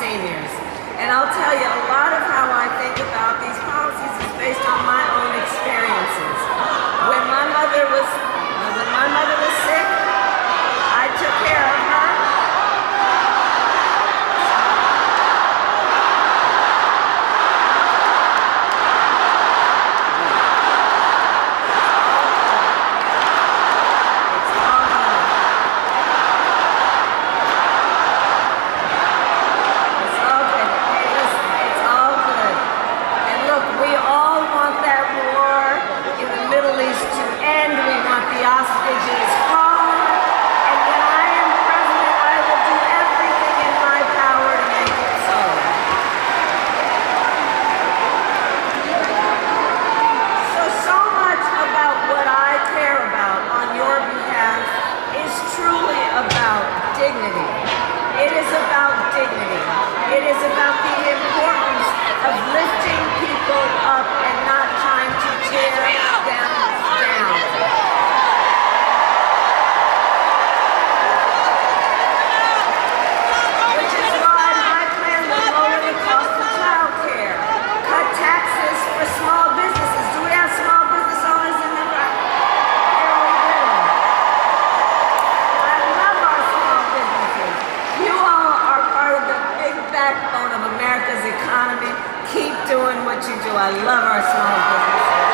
seniors. And I'll tell you, a lot of how I think about these policies is based on my own experiences. When my mother was sick, I took care of her. I love our small businesses.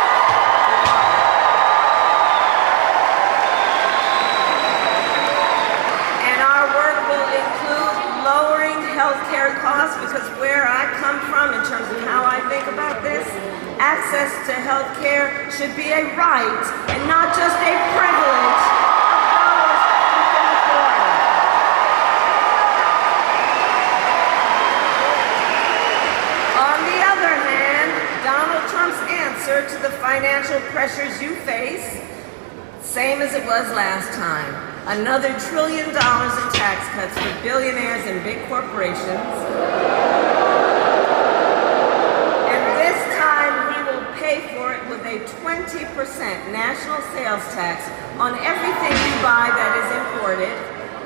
And our work will include lowering healthcare costs, because where I come from in terms of how I think about this, access to healthcare should be a right and not just a privilege of those who can afford it. On the other hand, Donald Trump's answer to the financial pressures you face, same as it was last time. Another $1 trillion in tax cuts for billionaires and big corporations. And this time we will pay for it with a 20% national sales tax on everything you buy that is imported.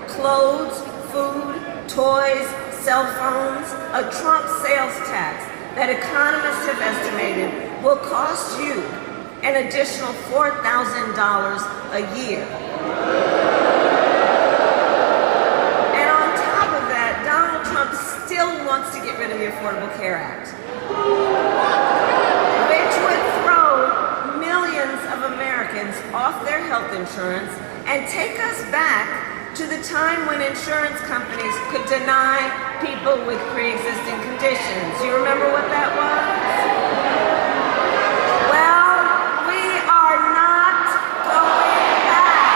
Clothes, food, toys, cell phones, a Trump sales tax that economists have estimated will cost you an additional $4,000 a year. And on top of that, Donald Trump still wants to get rid of the Affordable Care Act, which would throw millions of Americans off their health insurance and take us back to the time when insurance companies could deny people with pre-existing conditions. You remember what that was? Well, we are not going back.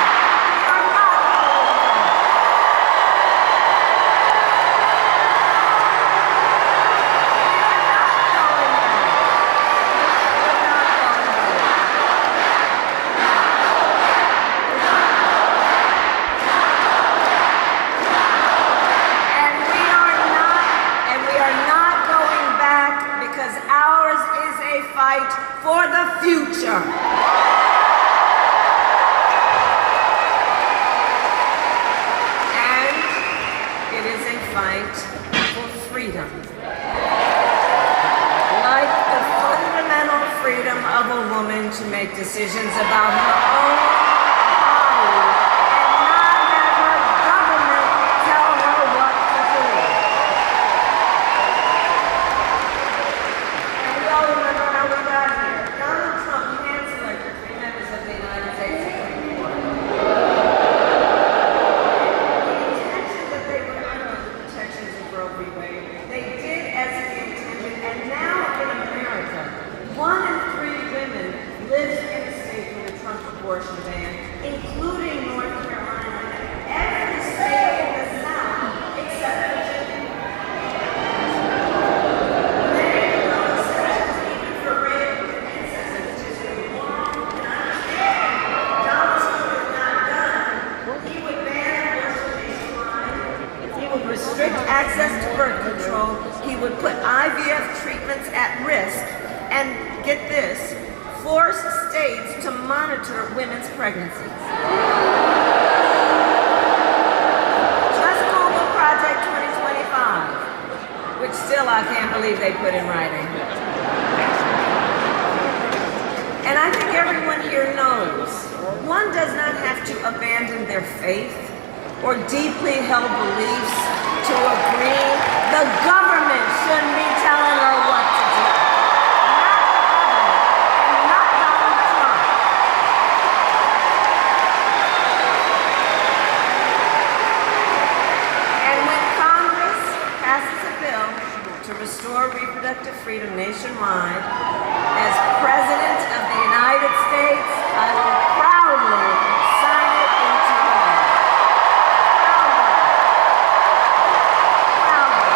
We are not going for the future. And it is a fight for freedom. Like the fundamental freedom of a woman to make decisions about her own body and not have her government tell her what to do. And we all remember how we got here. Donald Trump hand-selected 3 members of the United States Supreme Court. The intention that they were under the protections of Roe v. Wade, they did as intended, and now in America, 1 in 3 women lives in a state with a Trump abortion ban, including North Carolina and every state in the South except Virginia. Restrict access to birth control. He would put IVF treatments at risk and, get this, force states to monitor women's pregnancies. Just Google Project 2025. I can't believe they put in writing. And I think everyone here knows, one does not have to abandon their faith or deeply held beliefs to agree the government shouldn't be telling her what to do. Not the government, and not Donald Trump. And when Congress passes a bill to restore reproductive freedom nationwide, as President of the United States, I will proudly sign it into law. Proudly.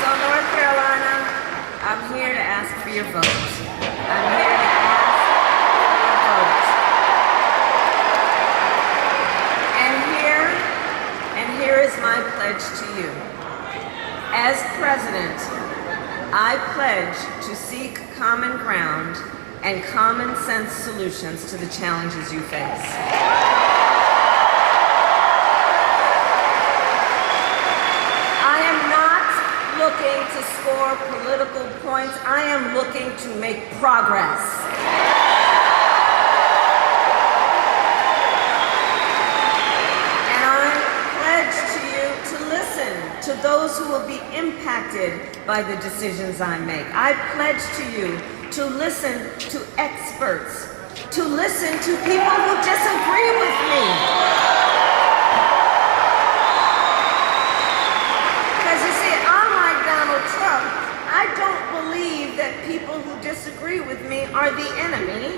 So North Carolina, I'm here to ask for your vote. I'm here to ask for your vote. And here is my pledge to you. As President, I pledge to seek common ground and common sense solutions to the challenges you face. I am not looking to score political points. I am looking to make progress. To those who will be impacted by the decisions I make. I pledge to you to listen to experts, to listen to people who disagree with me. Because you see, unlike Donald Trump, I don't believe that people who disagree with me are the enemy.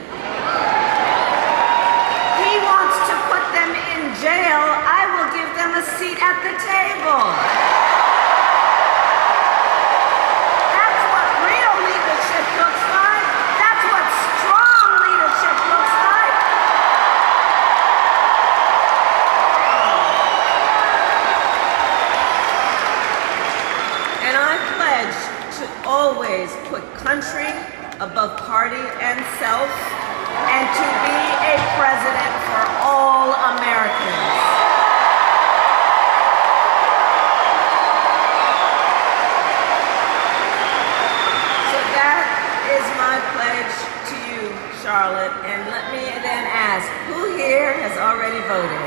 He wants to put them in jail. I will give them a seat at the table. That's what real leadership looks like. That's what strong leadership looks like. And I pledge to always put country above party and self, and to be a president for all Americans. So that is my pledge to you, Charlotte. And let me then ask, who here has already voted?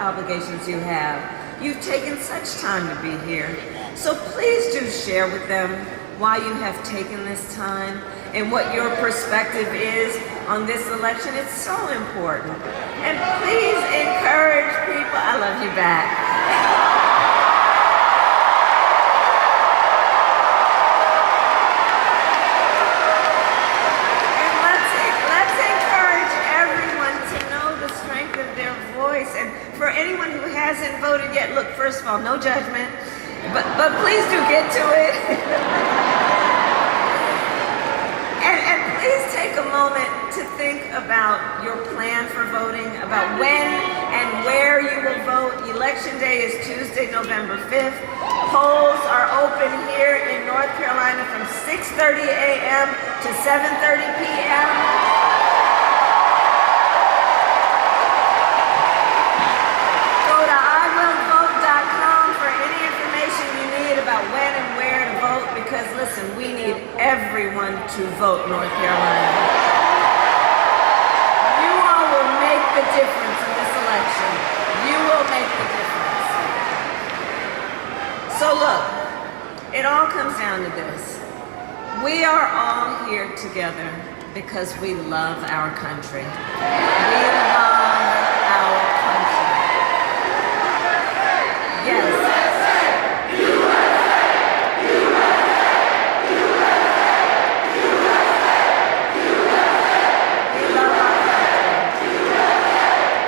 Obligations you have. You've taken such time to be here. So please do share with them why you have taken this time and what your perspective is on this election. It's so important. And please encourage people. I love you back. For anyone who hasn't voted yet, look, first of all, no judgment, but please do get to it. and please take a moment to think about your plan for voting, about when and where you will vote. Election day is Tuesday, November 5th. Polls are open here in North Carolina from 6:30 a.m. to 7:30 p.m. When and where to vote, because listen, we need everyone to vote, North Carolina. You all will make the difference in this election. You will make the difference. So look, it all comes down to this. We are all here together because we love our country. We love our country. Yes.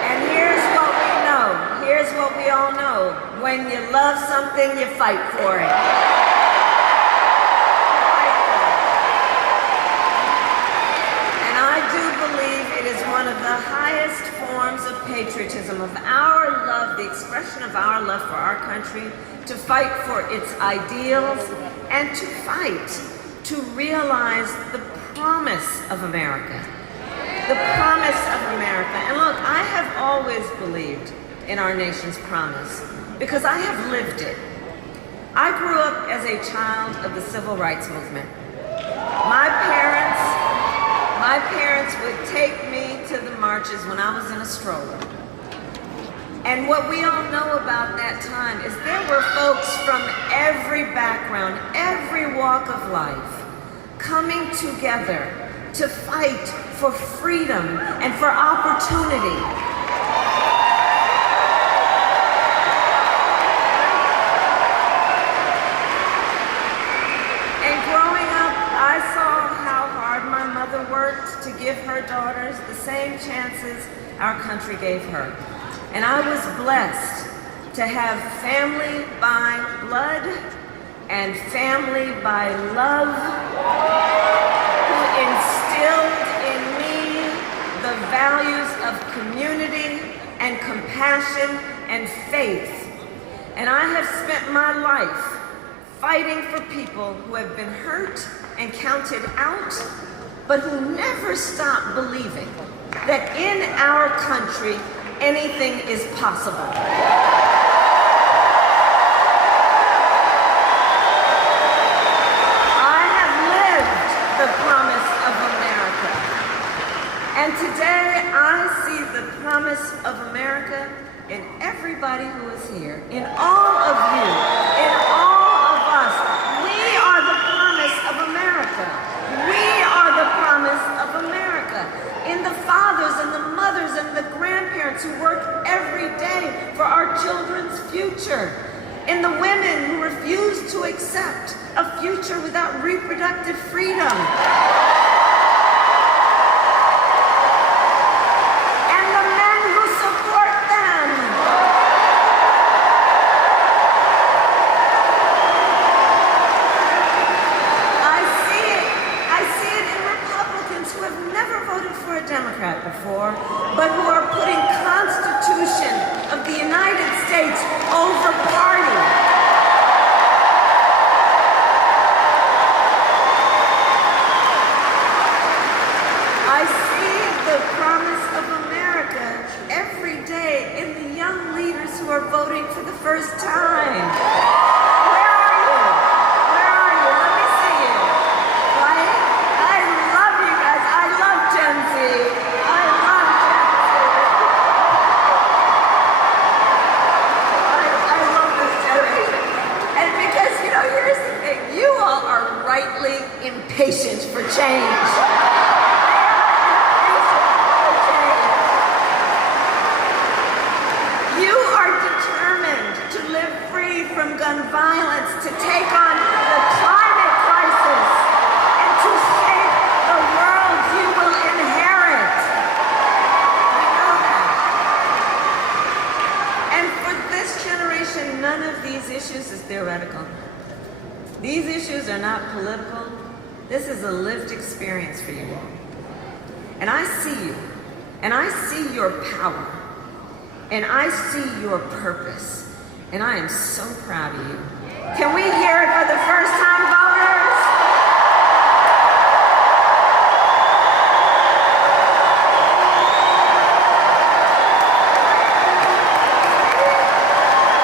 And here's what we know. what we all know. When you love something, you fight for it. And I do believe it is one of the highest forms of patriotism, of our love, the expression of our love for our country, to fight for its ideals and to fight to realize the promise of America. The promise of America. And look, I have always believed in our nation's promise because I have lived it. I grew up as a child of the civil rights movement. My parents would take me to the marches when I was in a stroller. And what we all know about that time is there were folks from every background, every walk of life, coming together to fight for freedom and for opportunity. And growing up, I saw how hard my mother worked to give her daughters the same chances our country gave her. And I was blessed to have family by blood and family by love who instilled in me the values of community and compassion and faith. And I have spent my life fighting for people who have been hurt and counted out, but who never stop believing that in our country, anything is possible. I have lived the promise of America. And today I see the promise of America in everybody who is here, in all of you, in all of us. We are the promise of America. We are the promise of America. In the fathers and the mothers and the grandparents who work every day for our children's future. In the women who refuse to accept a future without reproductive freedom. And the men who support them. I see it in Republicans who have never voted for a Democrat before, but who are putting Constitution of the United States over party. I see the promise of America every day in the young leaders who are voting for the first time. Where are you? Where are you? Let me see you. Right? I love you guys. I love Gen Z. I love Gen Z. I love this generation. And because, here's the thing. You all are rightly impatient for change. From gun violence, to take on the climate crisis, and to shape the world you will inherit. We know that. And for this generation, none of these issues is theoretical. These issues are not political. This is a lived experience for you all. And I see you, and I see your power, and I see your purpose. And I am so proud of you. Can we hear it for the first time voters?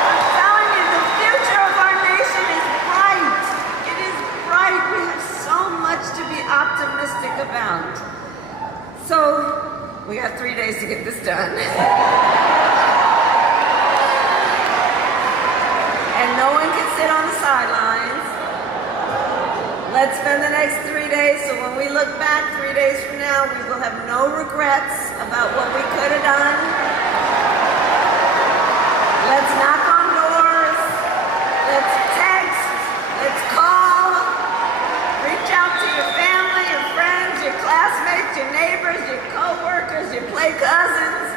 I'm telling you, the future of our nation is bright. It is bright. We have so much to be optimistic about. So, we got 3 days to get this done. And no one can sit on the sidelines. Let's spend the next 3 days, so when we look back 3 days from now, we will have no regrets about what we could have done. Let's knock on doors. Let's text. Let's call. Reach out to your family, your friends, your classmates, your neighbors, your co-workers, your play cousins.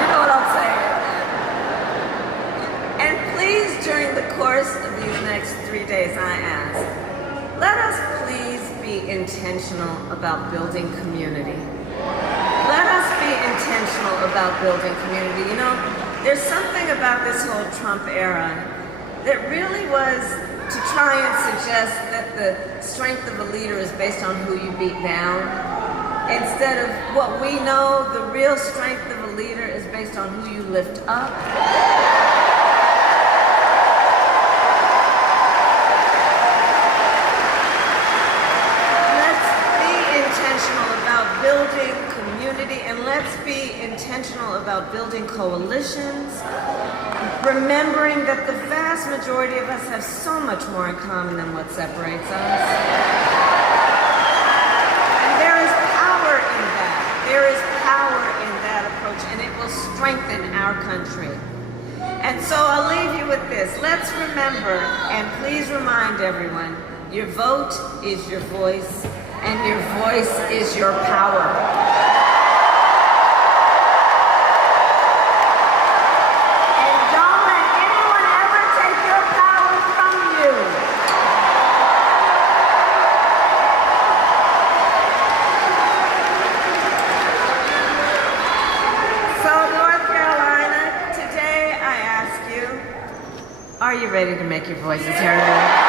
You know what I'm saying. in the course of these next 3 days, I ask, let us please be intentional about building community. Let us be intentional about building community. You know, there's something about this whole Trump era that really was to try and suggest that the strength of a leader is based on who you beat down, instead of what we know, the real strength of a leader is based on who you lift up. Building community, and let's be intentional about building coalitions, remembering that the vast majority of us have so much more in common than what separates us. And there is power in that. There is power in that approach, and it will strengthen our country. And so I'll leave you with this. Let's remember, and please remind everyone, your vote is your voice, and your voice is your power. And don't let anyone ever take your power from you. So, North Carolina, today I ask you, are you ready to make your voices heard?